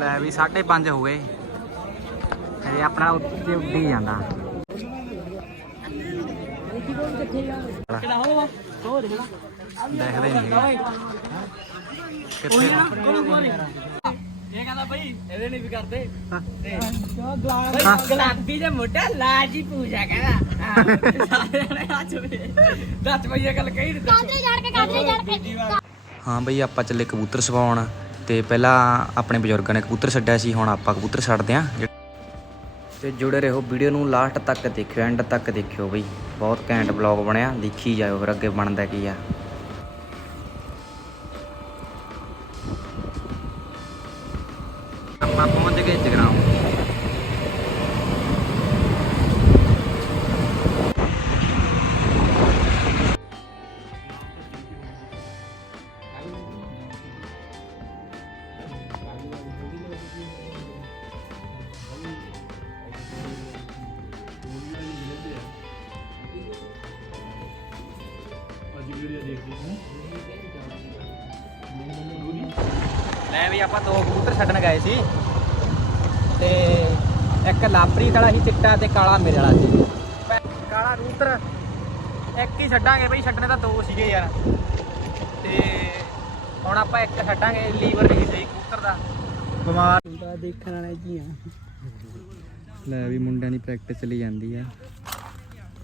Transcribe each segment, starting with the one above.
ਲੈ ਵੀ 5:30 ਹੋ ਗਏ। ਹਜੇ ਆਪਣਾ ਉੱਤੇ ਉੱਡੀ ਜਾਂਦਾ। ਦੇਖਦੇ ਨਹੀਂ ਕਿੱਥੇ ਇਹ ਕਹਿੰਦਾ ਬਈ ਇਹਦੇ ਨਹੀਂ ਵੀ ਕਰਦੇ। ਹਾਂ। ਗੁਲਾਬੀ ਦੇ ਮੋਢਾ ਲਾਜੀ ਪੂਜਾ ਕਹਿੰਦਾ। ਸਾਰੇ ਨੇ ਅੱਜ ਵੀ ਦੱਸ ਬਈ ਇਹ ਗੱਲ ਕਹੀ ਕਾਦਰੇ ਜੜ ਕੇ ਕਾਦਰੇ ਜੜ ਕੇ। ਹਾਂ ਬਈ ਆਪਾਂ ਚੱਲੇ ਕਬੂਤਰ ਸਵਾਉਣ ਤੇ ਪਹਿਲਾਂ ਆਪਣੇ ਬਜ਼ੁਰਗਾਂ ਨੇ ਕਬੂਤਰ ਛੱਡਿਆ ਸੀ, ਹੁਣ ਆਪਾਂ ਕਬੂਤਰ ਛੱਡਦੇ ਆਂ ਤੇ ਜੁੜੇ ਰਹੋ ਵੀਡੀਓ ਨੂੰ ਲਾਸਟ ਤੱਕ ਦੇਖਿਓ ਐਂਡ ਤੱਕ ਦੇਖਿਓ ਬਈ। ਬਹੁਤ ਘੈਂਟ ਬਲੌਗ ਬਣਿਆ, ਦੇਖੀ ਜਾਇਓ ਫਿਰ ਅੱਗੇ ਬਣਦਾ ਕੀ ਆ। ਕਬੂਤਰ ਛੱਡਣ ਗਏ ਸੀ। ਤੇ ਇੱਕ ਲਾਪਰੀ ਵਾਲਾ ਸੀ ਚਿੱਟਾ ਤੇ ਕਾਲਾ ਮੇਰੇ ਵਾਲਾ ਸੀ। ਕਾਲਾ ਕਬੂਤਰ ਇੱਕ ਹੀ ਛੱਡਾਂਗੇ ਬਈ ਛੱਡਣੇ ਤਾਂ ਦੋ ਸੀਗੇ ਯਾਰ। ਤੇ ਹੁਣ ਆਪਾਂ ਇੱਕ ਛੱਡਾਂਗੇ ਲੀਵਰ ਨਹੀਂ ਸਹੀ ਕਬੂਤਰ ਦਾ। ਬਿਮਾਰ। ਹੁੰਦਾ ਦੇਖਣ ਵਾਲੇ ਜੀ ਆ। ਲੈ ਵੀ ਮੁੰਡਿਆਂ ਦੀ ਪ੍ਰੈਕਟਿਸ ਚਲੀ ਜਾਂਦੀ ਆ।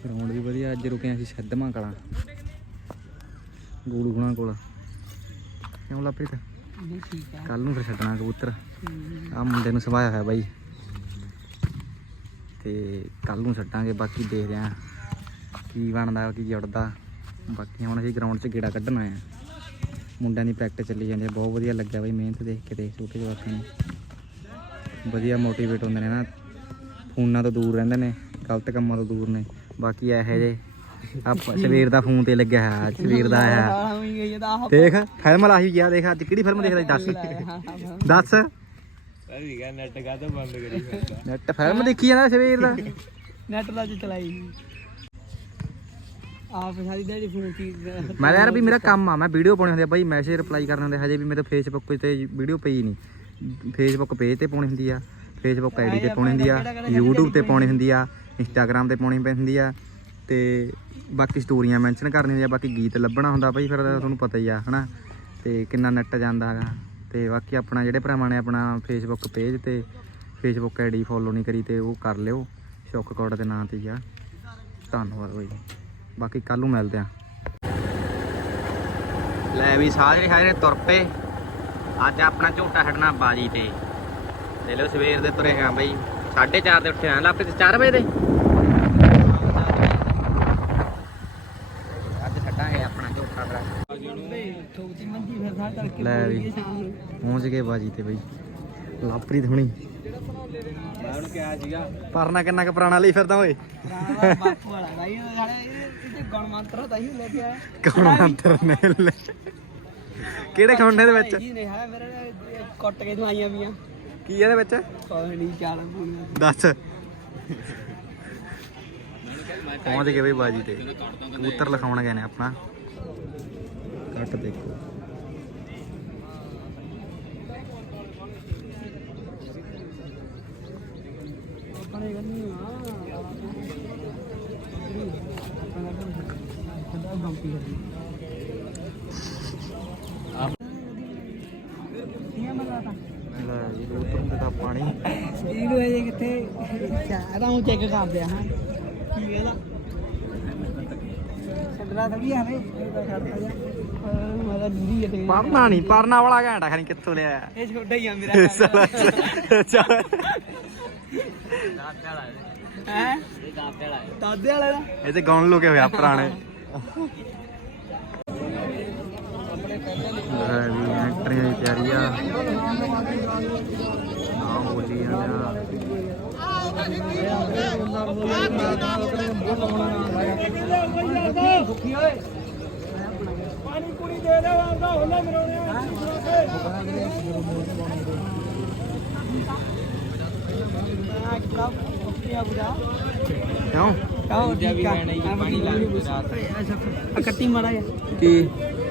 ਗਰਾਊਂਡ ਵੀ ਵਧੀਆ ਅੱਜ ਰੁਕੇ ਅਸੀਂ ਛੱਡਵਾਂ ਕਲਾਂ ਗੋਲੂ ਗੁਣਾ ਕੋਲ। ਕਿਉਂ ਲਾਪਰੀ ਨਹੀਂ, ਠੀਕ ਆ ਕੱਲ ਨੂੰ ਫਿਰ ਛੱਡਣਾ ਕਬੂਤਰ। ਆ ਮੁੰਡੇ ਨੂੰ ਸਵਾਇਆ ਹੋਇਆ ਬਾਈ। ਤੇ ਕੱਲ ਨੂੰ ਛੱਡਾਂਗੇ, ਬਾਕੀ ਦੇਖਦੇ ਆਂ ਕੀ ਬਣਦਾ, ਕੀ ਜੁੜਦਾ ਬਾਕੀ ਹੁਣ ਅਸੀਂ ਗਰਾਊਂਡ 'ਚ ਗੇੜਾ ਕੱਢਣਾ ਆ। ਮੁੰਡਿਆਂ ਦੀ ਪ੍ਰੈਕਟਿਸ ਚੱਲੀ ਜਾਂਦੀ ਹੈ। ਬਹੁਤ ਵਧੀਆ ਲੱਗਿਆ ਬਾਈ ਮਿਹਨਤ ਦੇਖ ਕੇ ਤੇ ਛੋਟੇ ਜਵਾਕਾਂ ਨੂੰ। ਵਧੀਆ ਮੋਟੀਵੇਟ ਹੁੰਦੇ ਨੇ ਨਾ। ਫੋਨਾਂ ਤੋਂ ਦੂਰ ਰਹਿੰਦੇ ਨੇ, ਗਲਤ ਕੰਮਾਂ ਤੋਂ ਦੂਰ ਨੇ। ਬਾਕੀ ਇਹੋ ਜਿਹੇ ਆ ਸਵੇਰ ਦਾ ਫੋਨ ਤੇ ਲੱਗਿਆ ਹੋਇਆ ਸਵੇਰ ਦਾ ਆਇਆ। ਦੇਖ ਫਿਲਮ ਲਾਹੀ ਗਿਆ ਦੇਖ ਅੱਜ ਕਿਹੜੀ ਫਿਲਮ ਦੇਖਦਾ ਦੱਸ। ਦੱਸ। ਸਹੀ ਗਾ ਨੈਟ ਕਾ ਤਾਂ ਬੰਦ ਕਰੀ ਫਿਰਦਾ ਨੈਟ ਫਿਲਮ ਦੇਖੀ ਜਾਂਦਾ ਸਵੇਰ ਦਾ। ਨੈਟ ਦਾ ਚ ਚਲਾਈ ਆਪ ਸਾਰੀ ਦਿਹਾੜੀ ਫੋਨ ਕੀ ਮੈਂ ਯਾਰ ਵੀ ਮੇਰਾ ਕੰਮ ਆ ਮੈਂ ਵੀਡੀਓ ਪਾਉਣੀ ਹੁੰਦੀ ਆ ਬਾਈ ਮੈਸੇਜ ਰਿਪਲਾਈ ਕਰਨੇ ਹੁੰਦੇ ਹਜੇ ਵੀ ਮੇਰੇ ਫੇਸਬੁੱਕ ਤੇ ਵੀਡੀਓ ਪਈ ਨਹੀਂ ਫੇਸਬੁੱਕ ਪੇਜ ਤੇ ਪਾਉਣੀ ਹੁੰਦੀ ਆ ਫੇਸਬੁੱਕ ਆਈਡੀ ਤੇ ਪਾਉਣੀ ਹੁੰਦੀ ਆ YouTube ਤੇ ਪਾਉਣੀ ਹੁੰਦੀ ਆ Instagram ਤੇ ਪਾਉਣੀ ਪੈਂਦੀ ਹੁੰਦੀ ਆ। ਤੇ ਬਾਕੀ ਸਟੋਰੀਆਂ ਮੈਂਸ਼ਨ ਕਰਨੀਆਂ ਹੁੰਦੀਆਂ ਬਾਕੀ ਗੀਤ ਲੱਭਣਾ ਹੁੰਦਾ ਬਾਈ, ਫਿਰ ਤੁਹਾਨੂੰ ਪਤਾ ਹੀ ਆ, ਹਨਾ? ਤੇ ਕਿੰਨਾ ਨੈਟ ਜਾਂਦਾ ਹੈਗਾ। ਤੇ ਬਾਕੀ ਆਪਣਾ ਜਿਹੜੇ ਭਰਾਵਾਂ ਨੇ ਆਪਣਾ ਫੇਸਬੁੱਕ ਪੇਜ ਤੇ ਫੇਸਬੁੱਕ ਆਈਡੀ ਫੋਲੋ ਨਹੀਂ ਕਰੀ ਤੇ ਉਹ ਕਰ ਲਿਓ। ਸ਼ੌਕ ਕੋਡ ਦੇ ਨਾਂ ਤੇ ਹੀ ਆ। ਧੰਨਵਾਦ ਬਾਈ। ਬਾਕੀ ਕੱਲ ਨੂੰ ਮਿਲਦੇ ਆ ਲੈ ਵੀ ਸਾਰੇ ਸਾਰੇ ਤੁਰ ਪਏ। ਅੱਜ ਆਪਣਾ ਝੋਟਾ ਛੱਡਣਾ ਬਾਜੀ ਤੇ। ਲੈ ਲਓ ਸਵੇਰ ਦੇ ਤੁਰੇ ਹਾਂ ਬਈ। 4:30 ਦੇ ਉੱਠੇ ਆ। ਲੱਪੇ ਤੇ 4 ਵਜੇ ਦੇ ਅੱਜ ਛੱਡਾਂਗੇ ਆਪਣਾ ਝੋਟਾ ਫਿਰ ਠੋਕ ਦੀ ਮੰਦੀ ਫਿਰ ਸਾਰ ਕਰਕੇ ਲੈ ਵੀ। ਪਹੁੰਚ ਗਏ ਬਾਜੀ ਤੇ ਬਈ। ਲਾਪਰੀ ਹੁਣੀ ਮੈਂ ਉਹਨੂੰ ਕਿਹਾ ਸੀਗਾ ਪਰਨਾ ਕਿੰਨਾ ਕੁ ਪੁਰਾਣਾ ਲਈ ਫਿਰਦਾ ਓਏ। ਬਾਪੂ ਵਾਲਾ ਭਾਈ ਸਾਡੇ ਇਹਦੇ ਗਣ ਮੰਤਰ ਤਾਂ ਹੀ ਲੈ ਕੇ ਆਇਆ ਕੌਣ ਅੰਤਰ ਨੇ ਲੈ। ਕਿਹੜੇ ਖੌਂਡੇ ਦੇ ਵਿੱਚ? ਜੀ ਨੇ ਹੈ ਮੇਰੇ ਕੁੱਟ ਕੇ ਦਵਾਈਆਂ ਪੀਆਂ ਕੀ ਇਹਦੇ ਵਿੱਚ? ਕੋਈ ਨਹੀਂ ਚਾਲ ਦੱਸ। ਪਹੁੰਚ ਗਏ ਬਈ ਬਾਜੀ ਤੇ। ਕਬੂਤਰ ਲਿਖਾਉਣ ਗਏ ਨੇ ਆਪਣਾ। ਕੱਟ ਦੇਖੋ ਆਪਣੇ ਗੰਨੀ ਆ ਕੰਦਾ ਬੰਪੀ ਹੈ ਇਹ ਮਜ਼ਾ ਤਾਂ ਲੈ ਜੀ ਕਬੂਤਰ ਨੂੰ ਦਿੱਤਾ ਪਾਣੀ ਇਹਨੂੰ ਇਹ ਕਿੱਥੇ ਚਾਹਦਾ ਹੂੰ ਚੈੱਕ ਕਰਦੇ ਹਾਂ ਕੀ ਇਹਦਾ? ਛੱਡਣਾ ਛੱਡਦਾ ਜਾ। ਦੂਰੀ ਹੈ ਤੇ ਪਰਨਾ ਨਹੀਂ ਪਰਨਾ ਵਾਲਾ ਘੈਂਟਾ ਖਣੀ ਕਿੱਥੋਂ ਲਿਆ ਇਹ ਛੋਟਾ ਹੀ ਆ ਮੇਰਾ। ਸਾਲਾ ਚੱਲ। ਹੈ? ਇਹ ਦਾਦੇ ਵਾਲਾ ਦਾਦੇ ਵਾਲਾ ਦਾ। ਇਹ ਤੇ ਗਾਉਣ ਲੁਕੇ ਹੋਇਆ ਪੁਰਾਣੇ। ਐਂਟਰੀਆਂ ਦੀ ਤਿਆਰੀ ਆ। ਨਾਮ ਬੋਲੀ ਜਾਂਦੇ। ਆ ਪਾਣੀ ਪੂਰੀ ਦੇ ਦੇ ਆਂਦਾ ਹੋਲਾ ਮਰੋਣਿਆ ਕਿਉਂ ਕਾਹ ਜੀ ਵੀ ਪਾਣੀ ਲਾ ਕੇ ਕੱਟੀ ਮਾਰਾ ਕੀ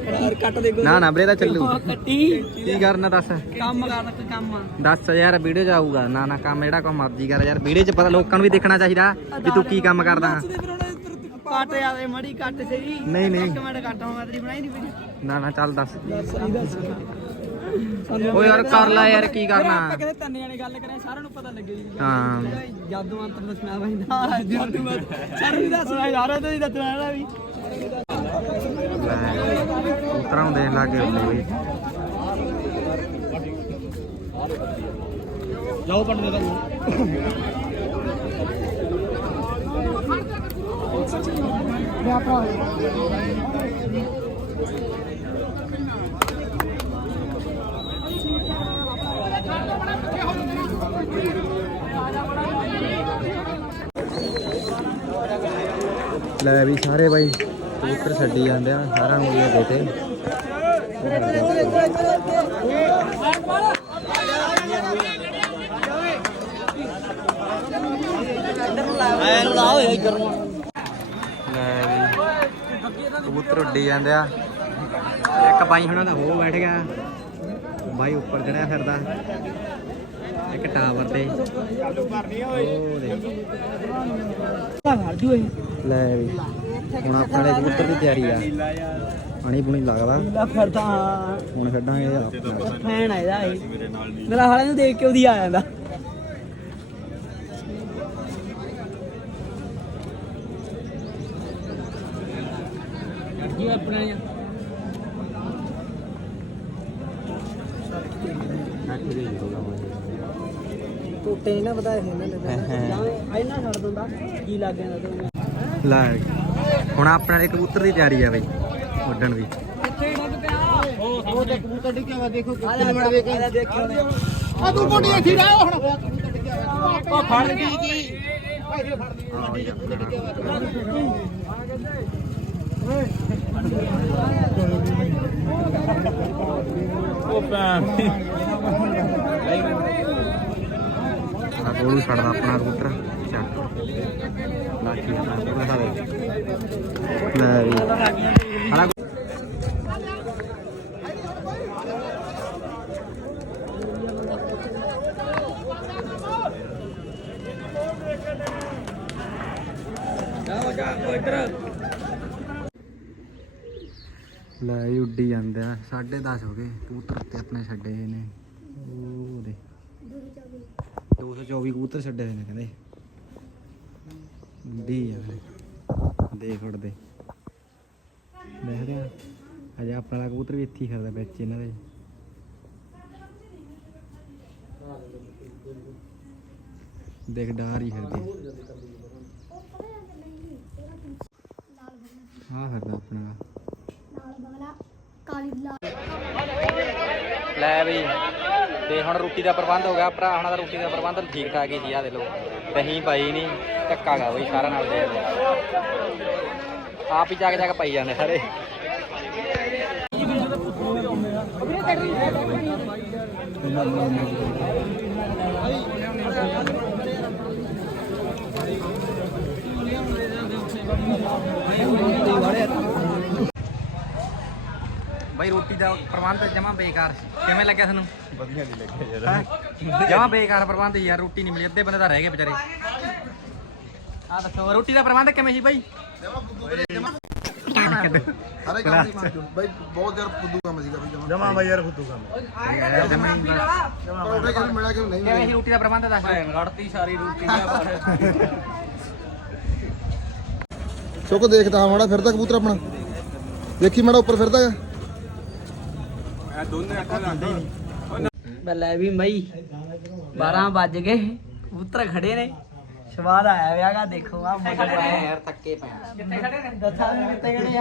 ਯਾਰ ਕੱਟ ਦੇ ਨਾ ਨਾ ਵੀਰੇ ਤਾਂ ਚੱਲੂ। ਕੱਟੀ। ਕੀ ਕਰਨਾ ਦੱਸ? ਕੰਮ ਕਰਨਾ ਕੋਈ ਕੰਮ। ਦੱਸ ਯਾਰ ਵੀਡੀਓ ਚ ਆਊਗਾ। ਨਾ ਨਾ ਕੰਮ ਜਿਹੜਾ ਕੋਈ ਮਰਜ਼ੀ ਕਰ ਯਾਰ। ਵੀਡੀਓ ਚ ਪਤਾ ਲੋਕਾਂ ਨੂੰ ਵੀ ਦੇਖਣਾ ਚਾਹੀਦਾ ਵੀ ਤੂੰ ਕੀ ਕੰਮ ਕਰਦਾ। ਕੱਟ ਜਾਵੇ ਮੜੀ ਕੱਟ ਸਹੀ ਨਹੀਂ, ਨਹੀਂ। ਇੱਕ ਮਿੰਟ ਕੱਟ ਮੈਂ ਤੇਰੀ ਬਣਾਈ ਨਹੀਂ ਵੀਡੀਓ। ਨਾ ਨਾ ਚੱਲ ਦੱਸ। ਸਹੀ ਦੱਸ। ਓ ਯਾਰ ਕਰ ਲੈ ਯਾਰ ਕੀ ਕਰਨਾ। ਕਹਿੰਦੇ ਤਿੰਨ ਜਣੇ ਗੱਲ ਕਰੇ ਸਾਰਿਆਂ ਨੂੰ ਪਤਾ ਲੱਗੇ ਜੀ। ਹਾਂ। ਜਾਦੂ ਮੰਤਰ ਦੱਸਣਾ ਪੈਂਦਾ ਜਾਦੂ ਮੰਤਰ ਸਾਰਿਆਂ ਨੂੰ ਦੱਸਣਾ ਯਾਰ ਤੁਸੀਂ ਦੱਸਣਾ ਇਹਦਾ ਵੀ ਉਤਰਾਂ ਨੂੰ ਦੇਖ ਲੱਗੇ ਹੁੰਦੇ ਬਈ। ਜਾਓ ਪੰਡ ਦੇ ਲੈ ਵੀ ਸਾਰੇ ਬਾਈ ਕਬੂਤਰ ਛੱਡੀ ਜਾਂਦੇ ਆ ਸਾਰਿਆਂ ਨੂੰ ਇਹ ਦੇਤੇ ਕਬੂਤਰ ਉੱਡੀ ਜਾਂਦੇ ਆ। ਇੱਕ ਬਾਈ ਹੁਣਾਂ ਦਾ ਹੋ ਬੈਠ ਗਿਆ। ਬਾਈ ਉੱਪਰ ਚੜਿਆ ਫਿਰਦਾ। ਇੱਕ ਟਾਵਰ ਤੇ। ਲੈ ਵੀ। ਹੁਣ ਆਪਣੇ ਕਬੂਤਰ ਦੀ ਤਿਆਰੀ ਆ। ਪਾਣੀ ਪੂਣੀ ਲੱਗਦਾ। ਲਾ ਫਿਰਦਾ ਹੁਣ ਛੱਡਾਂਗੇ ਆਪਣਾ ਫੈਨ ਆ ਇਹਦਾ ਇਹ। ਮੇਰਾ ਹਾਲੇ ਨੂੰ ਦੇਖ ਕੇ ਉਹਦੀ ਆ ਜਾਂਦਾ। ਜੀ ਆਪਣਾ ਟੋਟੇ ਨਾ ਵਧਾਏ ਇਹਨਾਂ ਨੇ ਇਹਨਾਂ ਛੱਡ ਦਿੰਦਾ। ਕੀ ਲੱਗ ਜਾਂਦਾ ਤੈਨੂੰ ਲੈ ਹੁਣ ਆਪਣੇ ਵਾਲੇ ਕਬੂਤਰ ਦੀ ਤਿਆਰੀ ਆ ਬਈ। ਉੱਡਣ ਦੀ। ਕਿੱਥੇ ਡੱਗ ਪਿਆ ਉਹ ਤੇ ਕਬੂਤਰ ਡਿੱਗਿਆ ਵਾ ਦੇਖੋ ਕਿੰਨੇ ਮਿੰਟ ਵੇਖ ਕੇ ਦੇਖਿਓ ਨੇ ਆ ਤੂੰ ਕੋਟੀ ਇੱਥੇ ਰਹਿ ਹੁਣ ਉਹ ਫੜ ਗਈ ਕੀ ਆ ਗੋਲੂ ਛੱਡਦਾ ਆਪਣਾ ਕਬੂਤਰ ਚੱਕ ਲਾਠੀ ਆਪਣਾ ਪੂਰਾ ਦੇ। ਲੈ ਲੈ ਉੱਡੀ ਜਾਂਦੇ ਆ। 10:30 ਹੋ ਗਏ। ਕਬੂਤਰ ਤੇ ਆਪਣੇ ਛੱਡੇ ਹੋਏ ਨੇ। ਉਹ ਦੇ। 224 ਕਬੂਤਰ ਛੱਡੇ ਹੋਏ ਨੇ ਕਹਿੰਦੇ। ਉੱਡੀ ਜਾਂਦੇ ਦੇਖ ਉੱਡਦੇ ਦੇਖਦੇ ਆ। ਅਜੇ ਆਪਣਾ ਵਾਲਾ ਕਬੂਤਰ ਵੀ ਇੱਥੇ ਹੀ ਫਿਰਦਾ ਵਿੱਚ ਇਹਨਾਂ ਦੇ। ਦੇਖ ਡਾਰ ਹੀ ਫਿਰਦੀ ਹਾਂ ਫਿਰਦਾ ਆਪਣਾ। ਲੈ ਬਈ ਤੇ ਹੁਣ ਰੋਟੀ ਦਾ ਪ੍ਰਬੰਧ ਹੋ ਗਿਆ। ਭਰਾ ਹੁਣਾਂ ਦਾ ਰੋਟੀ ਦਾ ਪ੍ਰਬੰਧ ਠੀਕ ਠਾਕ ਹੀ ਜੀ ਆ ਦੇ ਲੋ ਦਹੀਂ ਪਾਈ ਨਹੀਂ ਧੱਕਾ ਗਾ ਬਈ ਸਾਰਾ ਨਾਲ ਦੇ ਆਪ ਹੀ ਜਾ ਕੇ ਜਾ ਕੇ ਪਾਈ ਜਾਂਦੇ ਸਾਰੇ। ਬਈ ਰੋਟੀ ਦਾ ਪ੍ਰਬੰਧ ਜਮਾ ਬੇਕਾਰ ਸੀ। ਕਿਵੇਂ ਲੱਗਿਆ ਤੁਹਾਨੂੰ? ਵਧੀਆ ਨਹੀਂ ਲੱਗਿਆ ਯਾਰ। ਜਮਾ ਬੇਕਾਰ ਪ੍ਰਬੰਧ ਯਾਰ ਰੋਟੀ ਨਹੀਂ ਮਿਲੀ ਅੱਧੇ ਬੰਦੇ ਤਾਂ ਰਹਿ ਗਏ ਵਿਚਾਰੇ। ਆ ਦੱਸੋ ਰੋਟੀ ਦਾ ਪ੍ਰਬੰਧ ਕਿਵੇਂ ਸੀ ਬਾਈ? ਅਰੇ ਕੰਮ ਬਾਈ ਬਹੁਤ ਯਾਰ ਫੁੱਦੂ ਕੰਮ ਸੀਗਾ ਬਈ ਜਮਾ। ਜਮਾ ਬਾਈ ਯਾਰ ਫੁੱਦੂ ਕੰਮ। ਉਹਦੇ ਕੋਲ ਮਿਲਿਆ ਕਿ ਨਹੀਂ ਕਿਵੇਂ ਸੀ ਰੋਟੀ ਦਾ ਪ੍ਰਬੰਧ ਦੱਸ। ਲੜਤੀ ਸਾਰੀ ਰੋਟੀ ਦਾ ਸੁੱਕ ਦੇਖਦਾ ਹਾਂ ਮਾੜਾ ਫਿਰਦਾ ਕਬੂਤਰ ਆਪਣਾ। ਦੇਖੀ ਮਾੜਾ ਉੱਪਰ ਫਿਰਦਾ ਹੈ ਬੱਲੇ ਵੀ ਮਈ 12 ਵੱਜ ਗਏ ਕਬੂਤਰ ਖੜੇ ਨੇ। ਸਵਾਦ ਆਇਆ ਵਿਆਗਾ ਦੇਖੋ ਆ ਮਜ਼ਾ ਆਇਆ ਯਾਰ ਥੱਕੇ ਪਿਆ ਕਿੱਥੇ ਖੜੇ ਨੇ? ਦੱਸਾਂ ਵੀ ਕਿੱਥੇ ਖੜੇ ਆ।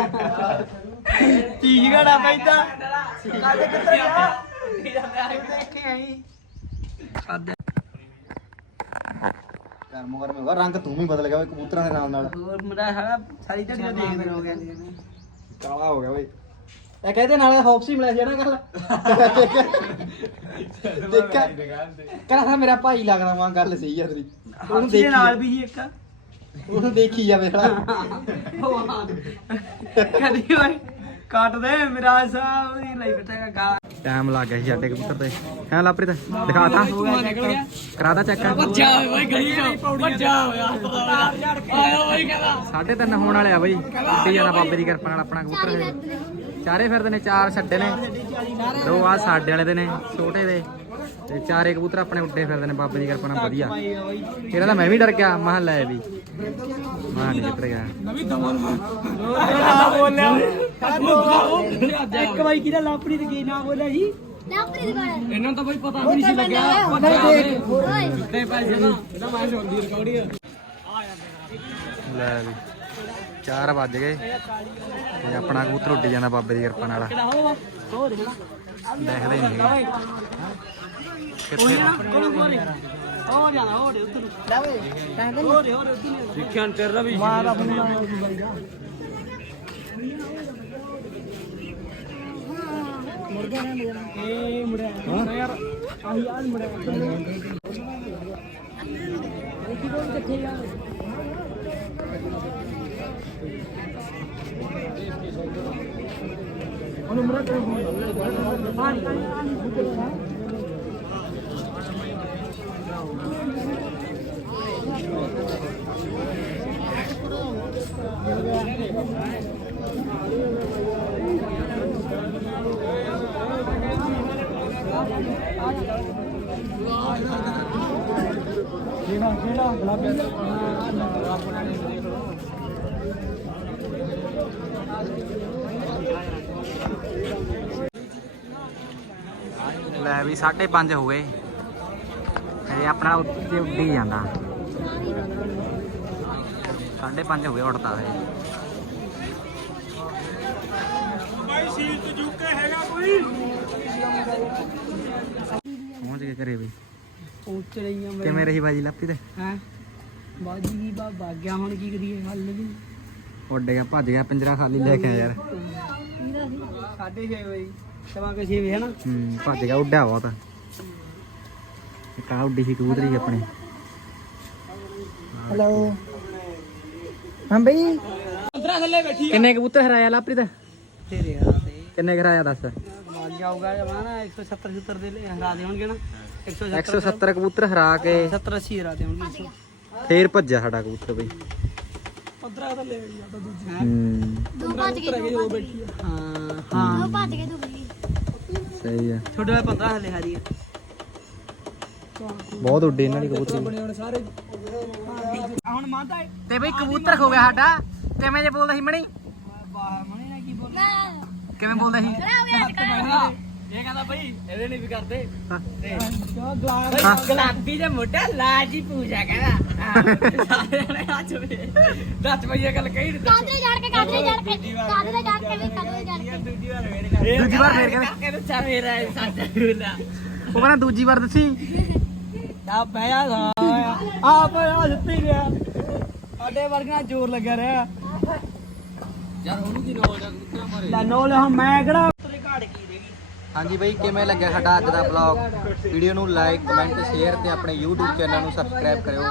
ਚੀਜ਼ ਘੜਾ ਪੈਂਦਾ ਕੱਲ ਕਿੱਥੇ ਗਿਆ? ਦੇਖੇ ਆਈ। ਕਰਮ ਕਰਮ ਹੋਗਾ ਰੰਗ ਤੂੰ ਵੀ ਬਦਲ ਗਿਆ ਓਏ ਕਬੂਤਰਾਂ ਦੇ ਨਾਲ ਨਾਲ। ਹੋਰ ਮੇਰਾ ਹੈਗਾ ਸਾਰੀ ਢੜੀ ਦੇਖਦੇ ਹੋ ਗਿਆ। ਕਾਲਾ ਹੋ ਗਿਆ ਓਏ। ਇਹ ਕਹਿੰਦੇ ਨਾਲੇ ਹੌਪਸੀ ਮਿਲਿਆ ਸੀ ਨਾ ਕੱਲ ਦੇਖਾ ਕਹਿੰਦਾ ਮੇਰਾ ਭਾਈ ਲੱਗਦਾ ਵਾਂ ਗੱਲ ਸਹੀ ਆ ਤੇਰੀ। ਉਹਨੂੰ ਦੇ ਦੇਖੀ ਨਾਲ ਵੀ ਇੱਕ। ਉਹਨੂੰ ਦੇਖੀ ਜਾਵੇ ਖੜਾ ਕਦੀ ਓਏ ਕੱਟ ਦੇ ਮੇਰਾ ਸਾਹਿਬ ਨਹੀਂ ਲਈ ਬੈਠੇਗਾ ਗਾ। ਟਾਈਮ ਲੱਗ ਗਿਆ ਸੀ ਸਾਡੇ ਕਬੂਤਰ ਤੇ। ਹੈ ਲਾਪਰੀ ਤੇ ਦਿਖਾਤਾ? ਕਰਾਤਾ ਚੈੱਕ ਬੱਚਾ ਬਈ ਗਲੀ ਚੋਂ। ਬੱਚਾ ਹੋਇਆ ਆਇਆ ਬਈ ਕਹਿੰਦਾ। ਸਾਢੇ ਤਿੰਨ ਹੋਣ ਵਾਲੇ ਆ ਬਈ। ਉੱਡੀ ਜਾਣਾ ਬਾਬੇ ਦੀ ਕਿਰਪਾ ਨਾਲ ਆਪਣਾ ਕਬੂਤਰ ਇਹ। ਚਾਰੇ ਫਿਰਦੇ ਨੇ ਚਾਰ ਛੱਡੇ ਨੇ। ਦੋ ਆ ਸਾਡੇ ਵਾਲੇ ਦੇ ਨੇ ਛੋਟੇ ਦੇ। ਤੇ ਚਾਰੇ ਕਬੂਤਰ ਆਪਣੇ ਉੱਡੇ ਫਿਰਦੇ ਨੇ ਬਾਬੇ ਦੀ ਕਿਰਪਾ ਨਾਲ ਵਧੀਆ। ਇਹਨਾਂ ਦਾ ਮੈਂ ਵੀ ਡਰ ਗਿਆ। ਮੈਂ ਕਿਹਾ ਲੈ ਵੀ। ਮੈਂ ਨਹੀਂ ਕਿੱਧਰ ਗਿਆ ਇੱਕ ਵਾਰੀ ਕਿਹਦਾ ਲਾਪੜੀ ਤੇ ਕੀ ਨਾ ਬੋਲਿਆ ਜੀ? ਲਾਪਰੀ ਦੁਕਾਨ ਇਹਨਾਂ ਤਾਂ ਬਈ ਪਤਾ ਵੀ ਨਹੀਂ ਸੀ ਲੱਗਿਆ। ਤੇ ਪੈਸੇ ਨਾ। ਇਹਦਾ ਮੈਂ ਸੁਣਦੀ ਰਿਕਾਰਡਿੰਗ ਲੈ ਵੀ 4 ਵੱਜ ਗਏ। ਤੇ ਆਪਣਾ ਕਬੂਤਰ ਉੱਡ ਜਾਂਦਾ ਬਾਬੇ ਦੀ ਕਿਰਪਾ ਨਾਲ। ਦੇਖਦੇ ਨਹੀਂ ਕਿੱਥੇ ਹੋ ਜਾਣਾ ਹੋ ਦੇ ਉੱਧਰ ਲੈ ਵੇ ਕਹਿੰਦੇ ਹੋ ਦੇ ਹੋ ਦੇ ਉੱਧਰ ਦੇਖਿਆ ਤੇਰਾ ਵੀ। ਮਾਂ ਦਾ ਇਹ ਮੁੜਿਆ ਯਾਰ ਆਹੀ ਆਹ ਮੁੜਿਆ ਜਿਹੜਾ ਜਿਹੜਾ ਗੁਲਾਬੀ ਲੈ ਵੀ 5:30 ਹੋ ਗਏ। ਇਹ ਆਪਣਾ ਉੱਤੇ ਉੱਡੀ ਜਾਂਦਾ। 5:30 ਹੋ ਗਏ ਉੱਡਦਾ ਹੈ ਪਹੁੰਚ ਗਏ ਘਰੇ ਵੀ। ਪਹੁੰਚ ਰਹੀਆਂ ਮੈਂ। ਕਿਵੇਂ ਰਹੀ ਬਾਜੀ ਲੱਪੀ ਤੇ? ਹੈ? ਬਾਜੀ ਕੀ ਬਾ ਭਾਗ ਗਿਆ ਹੁਣ ਕੀ ਕਰੀਏ ਹੱਲ ਵੀ ਉੱਡ ਗਿਆ ਭੱਜ ਗਿਆ ਪਿੰਜਰਾ ਖਾਲੀ ਲੈ ਕੇ ਆਇਆ ਯਾਰ। ਸਾਢੇ 6 ਵਜੇ ਸਵਾ ਕੇ 6 ਵਜੇ ਹੈ ਨਾ ਹੂੰ ਭੱਜ ਗਿਆ ਉੱਡਿਆ ਬਹੁਤ। ਆ ਉੱਡੀ ਸੀ ਕਬੂਤਰੀ ਆਪਣੀ। ਹੈਲੋ ਹਾਂ ਬਈ। 15 ਥੱਲੇ ਬੈਠੀ ਕਿੰਨੇ ਕਬੂਤਰ ਹਰਾਇਆ ਲਾਪਰੀ ਦਾ ਤੇਰੇ ਆ ਤੇ। ਕਿੰਨੇ ਹਰਾਇਆ ਦੱਸ? ਜਾਊਗਾ ਜਮਾ ਨਾ 170 70 ਦੇ ਲੈ- ਹਰਾ ਦੇ ਹੋਣਗੇ ਨਾ 170 170 ਕਬੂਤਰ ਹਰਾ ਕੇ। 70 80 ਹਰਾ ਦੇ ਹੋਣਗੇ ਫੇਰ ਭੱਜਿਆ ਸਾਡਾ ਕਬੂਤਰ ਬਈ। 15 ਥੱਲੇ ਬੈਠੀ ਆ ਤਾਂ ਦੂਜੀ। ਹੂੰ? ਦੋ ਭੱਜ ਕੇ ਦੋ ਬੈਠੀ ਆ। ਹਾਂ ਹਾਂ। ਦੋ ਭੱਜ ਕੇ ਦੋ ਬੱਲੀ ਸਹੀ ਆ। ਛੋਟੇ ਵਾਲੇ 15 ਥੱਲੇ ਹਾਰੀ ਆ। ਬਹੁਤ ਉੱਡੇ ਇਹਨਾਂ ਦੀ ਕਬੂਤਰੀ। ਬਣੇ ਹੁਣ ਸਾਰੇ। ਹੁਣ ਮੰਨਦਾ ਏ ਤੇ ਬਈ ਕਬੂਤਰ ਖੋ ਗਿਆ ਸਾਡਾ। ਕਿਵੇਂ ਜੇ ਬੋਲਦਾ ਸੀ ਮਣੀ। ਬਾਹਰ ਮਣੇ ਨਾ ਕੀ ਬੋਲ? ਮੈਂ ਕਿਵੇਂ ਬੋਲਦਾ ਸੀ ਇਹ ਕਹਿੰਦਾ ਬਈ ਇਹਦੇ ਨਹੀਂ ਵੀ ਕਰਦੇ। ਹਾਂ। ਹਾਂ। ਗੁਲਾਬੀ ਦੇ ਮੋਢਾ ਲਾਜੀ ਪੂਜਾ ਕਹਿੰਦਾ। ਸਾਰਿਆਂ ਨੇ ਅੱਜ ਵੀ ਦੱਸ ਬਈ ਇਹ ਗੱਲ ਕਹੀ ਨਹੀਂ ਕਾਦਰੇ ਜੜ ਕੇ ਕਾਦਰੇ ਜੜ ਕੇ ਕਾਦਰੇ ਜੜ ਕੇ ਵੀ ਕਾਦਰੇ ਜੜ ਕੇ। ਦੂਜੀ ਵਾਰ ਵੇਖ ਦੂਜੀ ਵਾਰ ਫੇਰ ਕਹਿੰਦਾ। ਕਹਿੰਦਾ ਚਾ ਮੇਰਾ ਹੈ ਸਾਡਾ ਗੁਲਾ ਉਹ ਕਹਿੰਦਾ ਦੂਜੀ ਵਾਰ ਦੱਸੀ। ਆ ਪਿਆ ਸਾ ਆ ਪਿਆ ਸੁੱਤੀ ਰਿਹਾ ਸਾਡੇ ਵਰਗਾ ਜ਼ੋਰ ਲੱਗਿਆ ਰਿਹਾ। ਯਾਰ ਉਹਨੂੰ ਕੀ ਨੋ ਜਾ ਮਾਰੇ? ਲੈ ਨੋ ਲੈ ਹੁਣ ਮੈਂ ਕਿਹੜਾ ਤੇਰੇ ਘਾੜ ਕੀ ਰਹੀ ਹਾਂਜੀ ਬਈ ਕਿਵੇਂ ਲੱਗਿਆ ਸਾਡਾ ਅੱਜ ਦਾ ਵਲੌਗ ਵੀਡੀਓ ਨੂੰ ਲਾਈਕ ਕਮੈਂਟ ਸ਼ੇਅਰ ਤੇ ਆਪਣੇ YouTube ਚੈਨਲ ਨੂੰ ਸਬਸਕ੍ਰਾਈਬ ਕਰਿਓ।